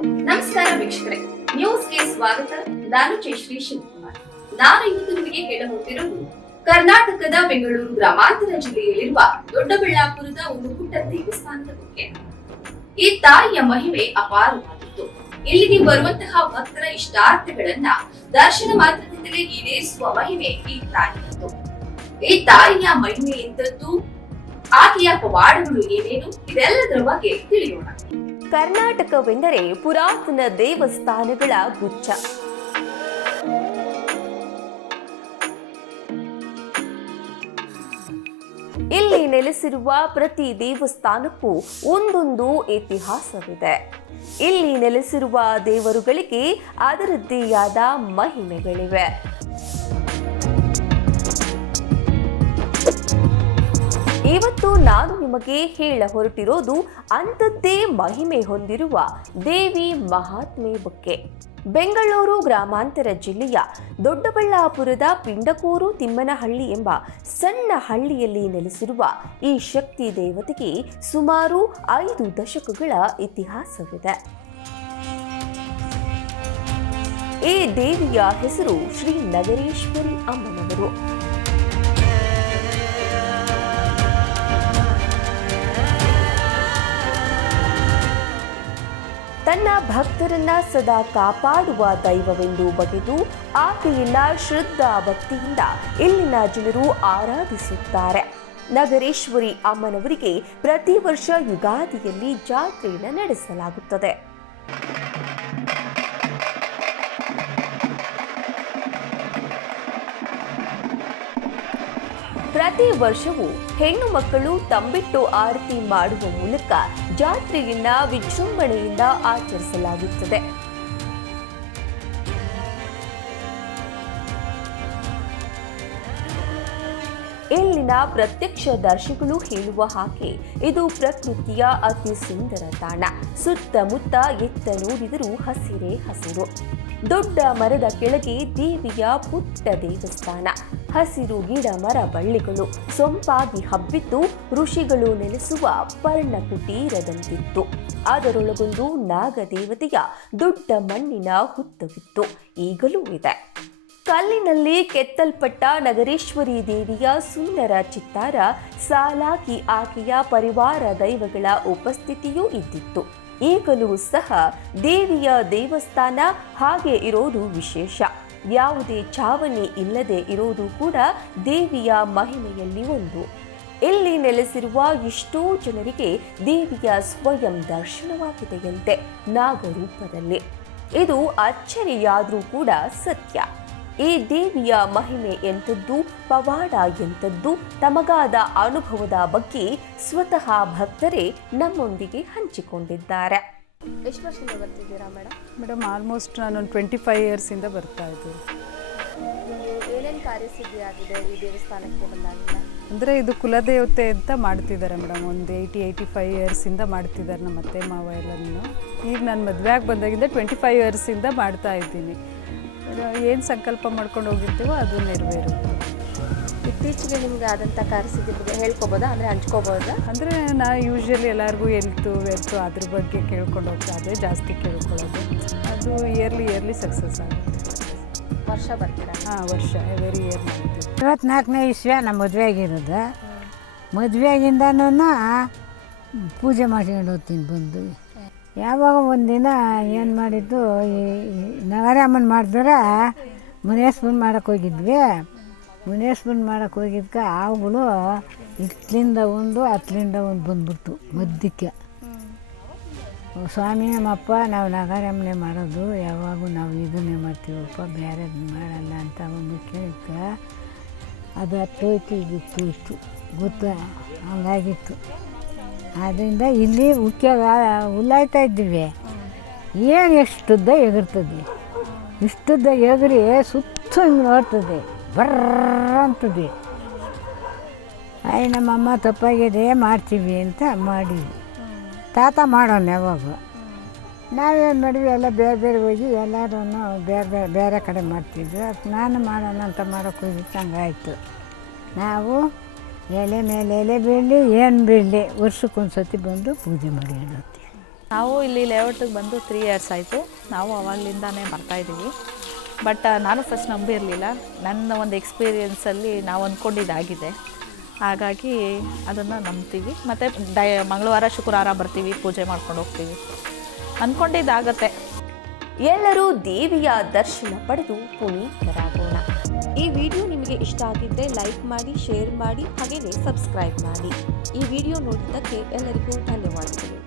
ನಮಸ್ಕಾರ ವೀಕ್ಷಕರೇ, ನ್ಯೂಸ್ಗೆ ಸ್ವಾಗತ. ನಾನು ಜಯಶ್ರೀ ಶಿವಕುಮಾರ್. ನಾನು ಇವತ್ತು ನಿಮಗೆ ಹೇಳಬಹುದು ಕರ್ನಾಟಕದ ಬೆಂಗಳೂರು ಗ್ರಾಮಾಂತರ ಜಿಲ್ಲೆಯಲ್ಲಿರುವ ದೊಡ್ಡಬಳ್ಳಾಪುರದ ಒಂದು ಪುಟ್ಟ ದೇವಸ್ಥಾನದ ಬಗ್ಗೆ. ಈ ತಾಯಿಯ ಮಹಿಮೆ ಅಪಾರವಾಗಿತ್ತು. ಇಲ್ಲಿಗೆ ಬರುವಂತಹ ಭಕ್ತರ ಇಷ್ಟಾರ್ಥಗಳನ್ನ ದರ್ಶನ ಮಾತ್ರದಿಂದಲೇ ಈಡೇರಿಸುವ ಮಹಿಮೆ ಈ ತಾಯಿಯದ್ದು. ಈ ತಾಯಿಯ ಮಹಿಮೆ ಎಂತದ್ದು, ಆಕೆಯ ಪವಾಡಗಳು ಏನೇನು, ಇದೆಲ್ಲದರ ಬಗ್ಗೆ ತಿಳಿಯೋಣ. ಕರ್ನಾಟಕವೆಂದರೆ ಪುರಾತನ ದೇವಸ್ಥಾನಗಳ ಗುಚ್ಛ. ಇಲ್ಲಿ ನೆಲೆಸಿರುವ ಪ್ರತಿ ದೇವಸ್ಥಾನಕ್ಕೂ ಒಂದೊಂದು ಇತಿಹಾಸವಿದೆ. ಇಲ್ಲಿ ನೆಲೆಸಿರುವ ದೇವರುಗಳಿಗೆ ಅದರದ್ದೇ ಆದ ಮಹಿಮೆಗಳಿವೆ. ಇವತ್ತು ನಾನು ನಿಮಗೆ ಹೇಳ ಹೊರಟಿರೋದು ಅಂಥದ್ದೇ ಮಹಿಮೆ ಹೊಂದಿರುವ ದೇವಿ ಮಹಾತ್ಮೆ ಬಗ್ಗೆ. ಬೆಂಗಳೂರು ಗ್ರಾಮಾಂತರ ಜಿಲ್ಲೆಯ ದೊಡ್ಡಬಳ್ಳಾಪುರದ ಪಿಂಡಕೂರು ತಿಮ್ಮನಹಳ್ಳಿ ಎಂಬ ಸಣ್ಣ ಹಳ್ಳಿಯಲ್ಲಿ ನೆಲೆಸಿರುವ ಈ ಶಕ್ತಿ ದೇವತೆಗೆ ಸುಮಾರು 5 ದಶಕಗಳ ಇತಿಹಾಸವಿದೆ. ಈ ದೇವಿಯ ಹೆಸರು ಶ್ರೀ ನಗರೇಶ್ವರಿ ಅಮ್ಮನವರು. ತನ್ನ ಭಕ್ತರನ್ನ ಸದಾ ಕಾಪಾಡುವ ದೈವವೆಂದು ಬಗೆದು ಆಕೆಯನ್ನ ಶ್ರದ್ಧಾ ಭಕ್ತಿಯಿಂದ ಇಲ್ಲಿನ ಜನರು ಆರಾಧಿಸುತ್ತಾರೆ. ನಗರೇಶ್ವರಿ ಅಮ್ಮನವರಿಗೆ ಪ್ರತಿ ವರ್ಷ ಯುಗಾದಿಯಲ್ಲಿ ಜಾತ್ರೆಯನ್ನು ನಡೆಸಲಾಗುತ್ತದೆ. ಪ್ರತಿ ವರ್ಷವೂ ಹೆಣ್ಣು ಮಕ್ಕಳು ತಂಬಿಟ್ಟು ಆರತಿ ಮಾಡುವ ಮೂಲಕ ಜಾತ್ರೆಯನ್ನ ವಿಜೃಂಭಣೆಯಿಂದ ಆಚರಿಸಲಾಗುತ್ತದೆ. ಇಲ್ಲಿನ ಪ್ರತ್ಯಕ್ಷ ದರ್ಶಿಗಳು ಹೇಳುವ ಹಾಗೆ ಇದು ಪ್ರಕೃತಿಯ ಅತಿ ಸುಂದರ ತಾಣ. ಸುತ್ತಮುತ್ತ ಎತ್ತ ನೋಡಿದರೂ ಹಸಿರೇ ಹಸಿರು. ದೊಡ್ಡ ಮರದ ಕೆಳಗೆ ದೇವಿಯ ಪುಟ್ಟ ದೇವಸ್ಥಾನ. ಹಸಿರು ಗಿಡ ಮರ ಬಳ್ಳಿಗಳು ಸೊಂಪಾಗಿ ಹಬ್ಬಿದ್ದು ಋಷಿಗಳು ನೆಲೆಸುವ ಪರ್ಣ ಕುಟೀರದಂತಿತ್ತು. ಅದರೊಳಗೊಂದು ನಾಗದೇವತೆಯ ದೊಡ್ಡ ಮಣ್ಣಿನ ಹುತ್ತವಿತ್ತು, ಈಗಲೂ ಇದೆ. ಕಲ್ಲಿನಲ್ಲಿ ಕೆತ್ತಲ್ಪಟ್ಟ ನಗರೇಶ್ವರಿ ದೇವಿಯ ಸುಂದರ ಚಿತ್ತಾರ ಸಾಲಾಗಿ ಆಕೆಯ ಪರಿವಾರ ದೈವಗಳ ಉಪಸ್ಥಿತಿಯೂ ಇದ್ದಿತ್ತು. ಈಗಲೂ ಸಹ ದೇವಿಯ ದೇವಸ್ಥಾನ ಹಾಗೆ ಇರೋದು ವಿಶೇಷ. ಯಾವುದೇ ಚಾವಣಿ ಇಲ್ಲದೆ ಇರೋದು ಕೂಡ ದೇವಿಯ ಮಹಿಮೆಯಲ್ಲಿ ಒಂದು. ಇಲ್ಲಿ ನೆಲೆಸಿರುವ ಎಷ್ಟೋ ಜನರಿಗೆ ದೇವಿಯ ಸ್ವಯಂ ದರ್ಶನವಾಗಿದೆಯಂತೆ ನಾಗರೂಪದಲ್ಲಿ. ಇದು ಅಚ್ಚರಿಯಾದರೂ ಕೂಡ ಸತ್ಯ. ಈ ದೇವಿಯ ಮಹಿಮೆ ಎಂಥದ್ದು, ಪವಾಡ ಎಂಥದ್ದು, ತಮಗಾದ ಅನುಭವದ ಬಗ್ಗೆ ಸ್ವತಃ ಭಕ್ತರೇ ನಮ್ಮೊಂದಿಗೆ ಹಂಚಿಕೊಂಡಿದ್ದಾರೆ. ಎಷ್ಟು ವರ್ಷದಿಂದ ಬರ್ತಿದ್ದೀರಾ ಮೇಡಮ್? ಆಲ್ಮೋಸ್ಟ್ ನಾನು 25 ಇಯರ್ಸಿಂದ ಬರ್ತಾ ಇದ್ದೀನಿ. ಏನೇನು ಕಾರ್ಯಸಿದ್ಧಿ ಆಗಿದೆ ಈ ದೇವಸ್ಥಾನಕ್ಕೆ ಬಂದಾಗಿಲ್ಲ? ಅಂದರೆ ಇದು ಕುಲದೇವತೆ ಅಂತ ಮಾಡ್ತಿದ್ದಾರೆ ಮೇಡಮ್. ಒಂದು 80-85 ಇಯರ್ಸಿಂದ ಮಾಡ್ತಿದ್ದಾರೆ ನಮ್ಮ ಅತ್ತೆ ಮಾವ ಎಲ್ಲನೂ. ಈಗ ನಾನು ಮದುವೆಯಾಗಿ ಬಂದಾಗಿಂದ 25 ಇಯರ್ಸಿಂದ ಮಾಡ್ತಾ ಇದ್ದೀನಿ. ಏನು ಸಂಕಲ್ಪ ಮಾಡ್ಕೊಂಡು ಹೋಗಿರ್ತೀವೋ ಅದು ನೆರವೇರುತ್ತೆ. ಇತ್ತೀಚೆಗೆ ನಿಮ್ಗೆ ಆದಂಥ ಕಾರ್ಯಸಿದ್ಧಿ ಬಗ್ಗೆ ಹೇಳ್ಕೊಬೋದಾ, ಅಂದರೆ ಹಂಚ್ಕೋಬೋದಾ? ಅಂದರೆ ನಾನು ಯೂಶ್ವಲಿ ಎಲ್ಲರಿಗೂ ವೆಲ್ತು ಅದ್ರ ಬಗ್ಗೆ ಕೇಳ್ಕೊಂಡು ಹೋಗ್ತಾ ಅದೇ ಜಾಸ್ತಿ ಕೇಳ್ಕೊಳ್ಳೋದು. ಅದು ಇಯರ್ಲಿ ಸಕ್ಸಸ್ ಆಗುತ್ತೆ. ವರ್ಷ ಬರ್ತೀರಾ? ಹಾಂ, ವರ್ಷ ಎವರಿ ಇಯರ್ ಮಾಡ್ತೀವಿ. 24ನೇ ಇಸ್ವಿ ನಮ್ಮ ಮದುವೆ ಆಗಿರೋದು. ಮದುವೆಗಿಂದನೂ ಪೂಜೆ ಮಾಡ್ಕೊಂಡು ಹೋಗ್ತೀನಿ ಬಂದು. ಯಾವಾಗ ಒಂದಿನ ಏನು ಮಾಡಿದ್ದು, ಈ ನಗರಮ್ಮನ ಮಾಡಿದ್ರೆ ಮುನೇಶ್ವರನ ಮಾಡೋಕ್ಕೆ ಹೋಗಿದ್ವಿ. ಮುನೇಶ್ವರನ ಮಾಡೋಕ್ಕೆ ಹೋಗಿದ್ಕೆ ಅವುಗಳು ಇತ್ಲಿಂದ ಒಂದು ಹತ್ಲಿಂದ ಒಂದು ಬಂದ್ಬಿಡ್ತು ಮಧ್ಯಕ್ಕೆ. ಸ್ವಾಮಿ ನಮ್ಮಪ್ಪ ನಾವು ನಗರಮ್ಮನೆ ಮಾಡೋದು, ಯಾವಾಗೂ ನಾವು ಇದನ್ನೇ ಮಾಡ್ತೀವಪ್ಪ, ಬೇರೆದು ಮಾಡಲ್ಲ ಅಂತ ಒಂದು ಕೇಳಿದ್ಕೆ ಅದು ಹತ್ತೋಯ್ತು, ಇದು ಗೊತ್ತಾ, ಹಂಗಾಗಿತ್ತು. ಆದ್ದರಿಂದ ಇಲ್ಲಿ ಹುಲ್ಲಾಯ್ತಾ ಇದ್ದೀವಿ. ಏನು ಎಷ್ಟುದ್ದ ಎಗರ್ತದೆ, ಇಷ್ಟುದ್ದ ಎಗರಿ ಸುತ್ತ ಹಿಂಗೆ ನೋಡ್ತದೆ, ಬರ್ರ ಅಂತದೆ. ನಮ್ಮಮ್ಮ ತಪ್ಪಾಗಿದೆ ಮಾಡ್ತೀವಿ ಅಂತ ಮಾಡಿದ್ವಿ. ತಾತ ಮಾಡೋಣ ಯಾವಾಗ. ನಾವೇನು ಮಾಡಿದ್ವಿ, ಎಲ್ಲ ಬೇರೆ ಬೇರೆ ಹೋಗಿ ಎಲ್ಲರೂ ಬೇರೆ ಕಡೆ ಮಾಡ್ತಿದ್ವಿ. ನಾನು ಮಾಡೋಣ ಅಂತ ಮಾಡೋಕ್ಕೆ ಹೋಗಿತ್ತು, ಹಂಗಾಯ್ತು. ನಾವು ಎಲೆ ಮೇಲೆ ಎಲೆ ಬೀಳಲಿ ಏನು ಬೀಳಲಿ ವರ್ಷಕ್ಕೊಂದು ಸತಿ ಬಂದು ಪೂಜೆ ಮಾಡಿ ಹೇಳುತ್ತೆ. ನಾವು ಇಲ್ಲಿ ಲೇಔಟಿಗೆ ಬಂದು 3 ಇಯರ್ಸ್ ಆಯಿತು. ನಾವು ಅವಾಗಲಿಂದಾನೇ ಬರ್ತಾಯಿದ್ದೀವಿ. ಬಟ್ ನಾನು ಫಸ್ಟ್ ನಂಬಿರಲಿಲ್ಲ. ನನ್ನ ಒಂದು ಎಕ್ಸ್ಪೀರಿಯೆನ್ಸಲ್ಲಿ ನಾವು ಅಂದ್ಕೊಂಡಿದ್ದಾಗಿದೆ. ಹಾಗಾಗಿ ಅದನ್ನು ನಂಬ್ತೀವಿ. ಮತ್ತು ಮಂಗಳವಾರ ಶುಕ್ರವಾರ ಬರ್ತೀವಿ, ಪೂಜೆ ಮಾಡ್ಕೊಂಡು ಹೋಗ್ತೀವಿ. ಅಂದ್ಕೊಂಡಿದ್ದಾಗತ್ತೆ. ಎಲ್ಲರೂ ದೇವಿಯ ದರ್ಶನ ಪಡೆದು ಪುನೀತರಾಗೋಣ. ಈ ವಿಡಿಯೋ ನಿಮಗೆ ಇಷ್ಟ ಆಗಿದ್ದರೆ ಲೈಕ್ ಮಾಡಿ, ಶೇರ್ ಮಾಡಿ, ಹಾಗೆಯೇ ಸಬ್ಸ್ಕ್ರೈಬ್ ಮಾಡಿ. ಈ ವಿಡಿಯೋ ನೋಡಿದ್ದಕ್ಕೆ ಎಲ್ಲರಿಗೂ ಧನ್ಯವಾದಗಳು.